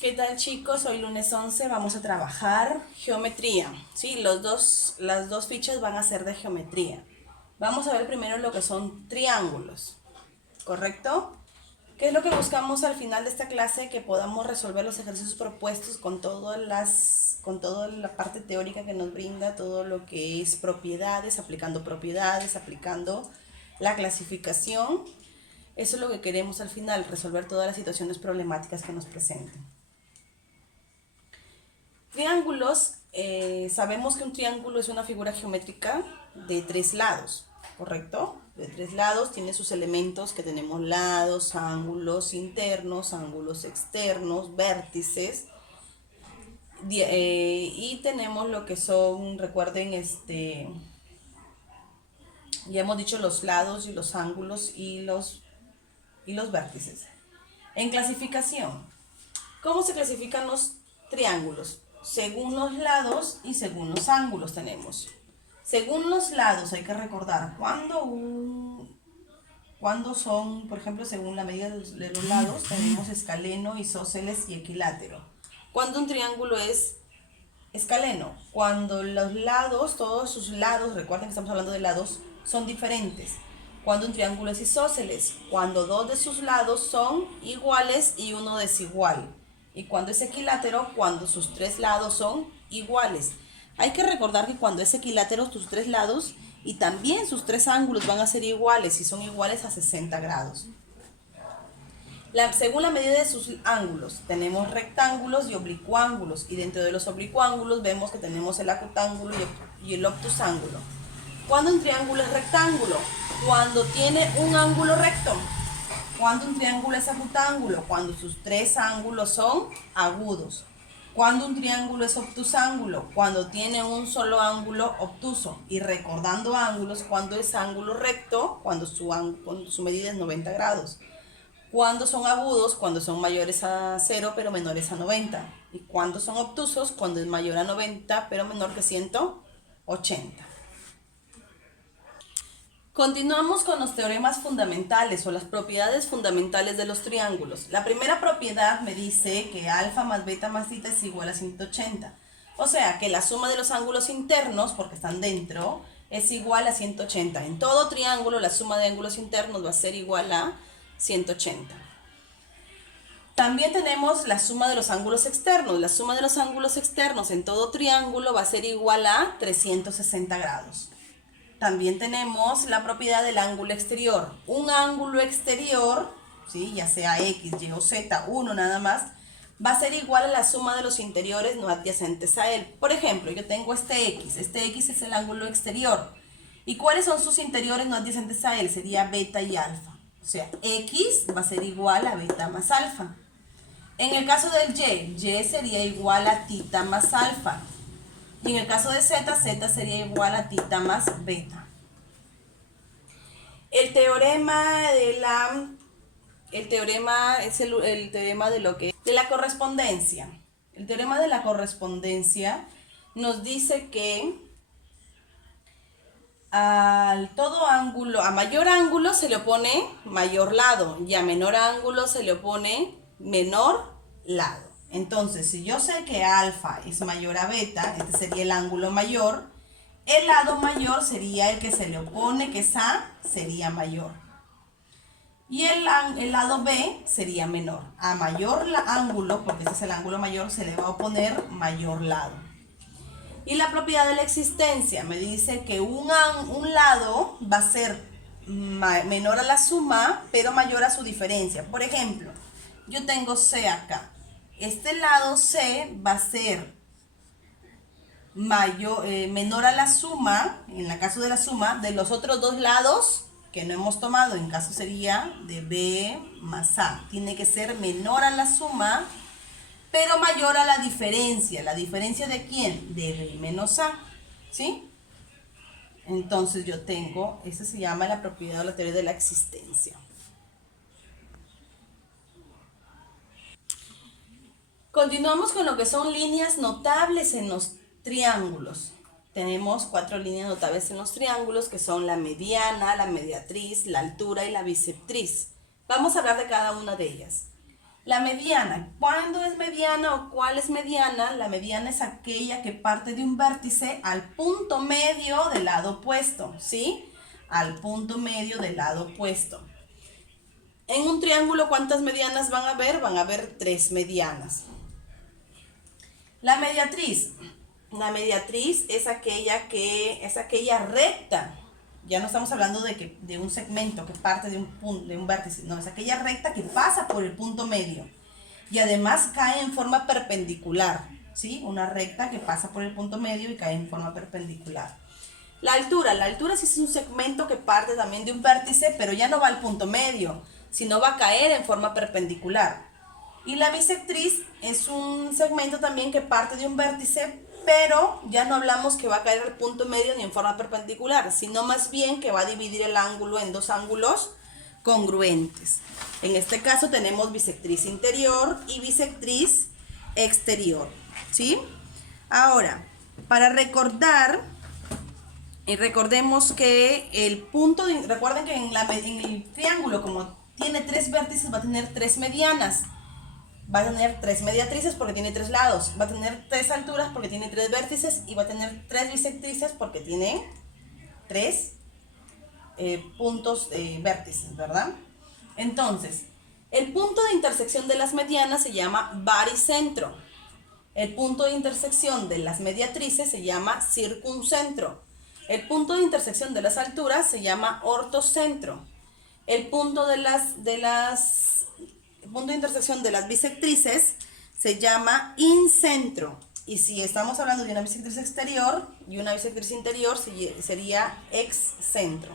¿Qué tal, chicos? Hoy lunes 11 vamos a trabajar geometría. ¿Sí? Las dos fichas van a ser de geometría. Vamos a ver primero lo que son triángulos, ¿correcto? ¿Qué es lo que buscamos al final de esta clase? Que podamos resolver los ejercicios propuestos con toda la parte teórica que nos brinda, todo lo que es propiedades, aplicando la clasificación. Eso es lo que queremos al final, resolver todas las situaciones problemáticas que nos presenten. Triángulos, sabemos que un triángulo es una figura geométrica de tres lados, ¿correcto? De tres lados, tiene sus elementos que tenemos lados, ángulos internos, ángulos externos, vértices. Y tenemos lo que son, recuerden, ya hemos dicho los lados y los ángulos y los vértices. En clasificación, ¿cómo se clasifican los triángulos? Según los lados y según los ángulos tenemos. Según los lados hay que recordar cuando son, por ejemplo, según la medida de los lados, tenemos escaleno, isósceles y equilátero. Cuando un triángulo es escaleno, cuando los lados, todos sus lados, recuerden que estamos hablando de lados, son diferentes. Cuando un triángulo es isósceles, cuando dos de sus lados son iguales y uno desigual. Y cuando es equilátero, cuando sus tres lados son iguales. Hay que recordar que cuando es equilátero, sus tres lados y también sus tres ángulos van a ser iguales y son iguales a 60 grados. Según la medida de sus ángulos, tenemos rectángulos y oblicuángulos. Y dentro de los oblicuángulos vemos que tenemos el acutángulo y el obtusángulo. ¿Cuándo un triángulo es rectángulo? Cuando tiene un ángulo recto. Cuando un triángulo es acutángulo, cuando sus tres ángulos son agudos. Cuando un triángulo es obtusángulo, cuando tiene un solo ángulo obtuso. Y recordando ángulos, cuando es ángulo recto, cuando su medida es 90 grados. Cuando son agudos, cuando son mayores a 0 pero menores a 90. Y cuando son obtusos, cuando es mayor a 90 pero menor que 180. Continuamos con los teoremas fundamentales o las propiedades fundamentales de los triángulos. La primera propiedad me dice que alfa más beta más θ es igual a 180. O sea que la suma de los ángulos internos, porque están dentro, es igual a 180. En todo triángulo la suma de ángulos internos va a ser igual a 180. También tenemos la suma de los ángulos externos. La suma de los ángulos externos en todo triángulo va a ser igual a 360 grados. También tenemos la propiedad del ángulo exterior. Un ángulo exterior, ¿sí? Ya sea X, Y o Z, uno nada más, va a ser igual a la suma de los interiores no adyacentes a él. Por ejemplo, yo tengo este X es el ángulo exterior. ¿Y cuáles son sus interiores no adyacentes a él? Sería beta y alfa. O sea, X va a ser igual a beta más alfa. En el caso del Y sería igual a θ más alfa. Y en el caso de Z, Z sería igual a θ más beta. El teorema es el teorema de la correspondencia. El teorema de la correspondencia nos dice que a mayor ángulo se le opone mayor lado y a menor ángulo se le opone menor lado. Entonces, si yo sé que alfa es mayor a beta, este sería el ángulo mayor, el lado mayor sería el que se le opone, que es A, sería mayor. Y el lado B sería menor. A mayor ángulo, porque este es el ángulo mayor, se le va a oponer mayor lado. Y la propiedad de la existencia me dice que un lado va a ser menor a la suma, pero mayor a su diferencia. Por ejemplo, yo tengo C acá. Este lado C va a ser menor a la suma, en el caso de la suma, de los otros dos lados que no hemos tomado. En caso sería de B más A. Tiene que ser menor a la suma, pero mayor a la diferencia. ¿La diferencia de quién? De B menos A. ¿Sí? Entonces yo tengo, esa se llama la propiedad o la teoría de la existencia. Continuamos con lo que son líneas notables en los triángulos. Tenemos 4 líneas notables en los triángulos, que son la mediana, la mediatriz, la altura y la bisectriz. Vamos a hablar de cada una de ellas. La mediana. ¿Cuándo es mediana o cuál es mediana? La mediana es aquella que parte de un vértice al punto medio del lado opuesto, ¿sí? Al punto medio del lado opuesto. En un triángulo, ¿cuántas medianas van a haber? Van a haber 3 medianas. La mediatriz. La mediatriz es aquella recta. Ya no estamos hablando de un segmento que parte de un vértice. No, es aquella recta que pasa por el punto medio. Y además cae en forma perpendicular. ¿Sí? Una recta que pasa por el punto medio y cae en forma perpendicular. La altura sí es un segmento que parte también de un vértice, pero ya no va al punto medio, sino va a caer en forma perpendicular. Y la bisectriz es un segmento también que parte de un vértice, pero ya no hablamos que va a caer al punto medio ni en forma perpendicular, sino más bien que va a dividir el ángulo en dos ángulos congruentes. En este caso tenemos bisectriz interior y bisectriz exterior, ¿sí? Ahora, para recordar, recordemos que recuerden que en el triángulo, como tiene 3 vértices, va a tener 3 medianas. Va a tener 3 mediatrices porque tiene 3 lados. Va a tener 3 alturas porque tiene 3 vértices. Y va a tener 3 bisectrices porque tiene 3 puntos vértices, ¿verdad? Entonces, el punto de intersección de las medianas se llama baricentro. El punto de intersección de las mediatrices se llama circuncentro. El punto de intersección de las alturas se llama ortocentro. El punto de intersección de las bisectrices se llama incentro. Y si estamos hablando de una bisectriz exterior y una bisectriz interior, sería excentro.